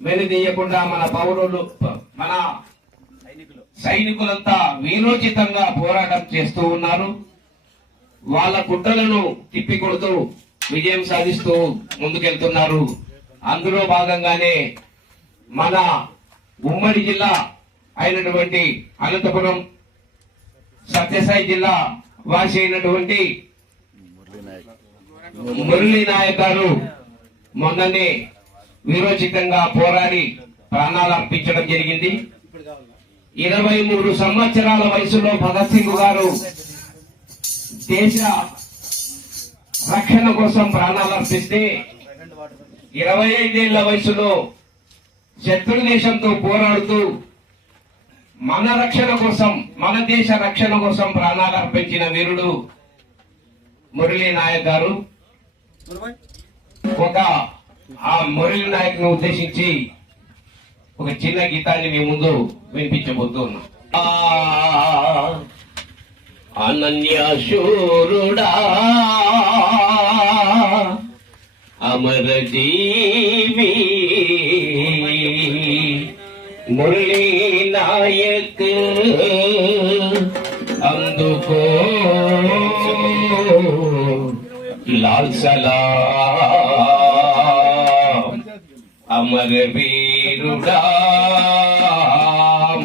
వెనుదీయకుండా మన పౌరులు మన సైనికులంతా వీరోచితంగా పోరాటం చేస్తూ ఉన్నారు. వాళ్ళ కుట్రలను తిప్పికొడుతూ విజయం సాధిస్తూ ముందుకెళ్తున్నారు. అందులో భాగంగానే మన ఉమ్మడి జిల్లా అయినటువంటి అనంతపురం సత్యసాయి జిల్లా వాసి అయినటువంటి మురళీ నాయక్ గారు మొన్ననే వీరోచితంగా పోరాడి ప్రాణాలు అర్పించడం జరిగింది. 23 సంవత్సరాల వయసులో భగత్ సింగ్ గారు దేశ రక్షణ కోసం ప్రాణాలు అర్పిస్తే 25 ఏళ్ల వయసులో శత్రు దేశంతో పోరాడుతూ మన రక్షణ కోసం, మన దేశ రక్షణ కోసం ప్రాణాలు అర్పించిన వీరుడు మురళీ నాయక్ గారు. ఆ మురళీ నాయక్ ను ఉద్దేశించి ఒక చిన్న గీతాన్ని మీ ముందు వినిపించబోతున్నా. అనన్యశూరుడా అమర జీవి మురళీ నాయక్ అందుకో లాల్ సలాం అమర వీరుడా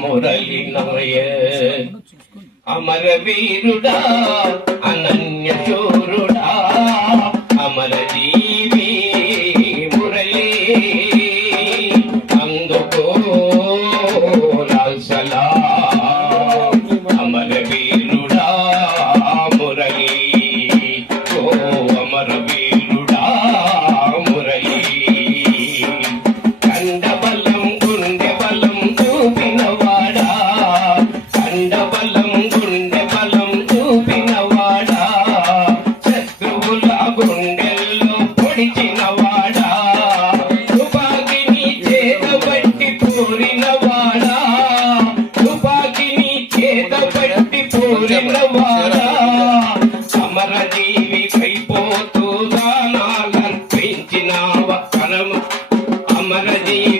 మురళీ నాయక్ అమర వీరుడా అనన్య శూరుడా అమర జీవి మురళీ అందుకో లాల్ సలాం అమర వీరుడా మురళీ ఓ అమర వీరుడా మురళీ కండబలం గుండె బలం చూపినవాడా కండబలం గుండె బలం చూపినవాడా శత్రువుల గుండెల్లో పొడిచినవాడా తుపాకిని చేతబట్టి పూరినవాడా తుపాకిని చేతబట్టి పూరినవాడా అమర జీవి కైపోతూ దానాలర్పించినావ అమర జీవి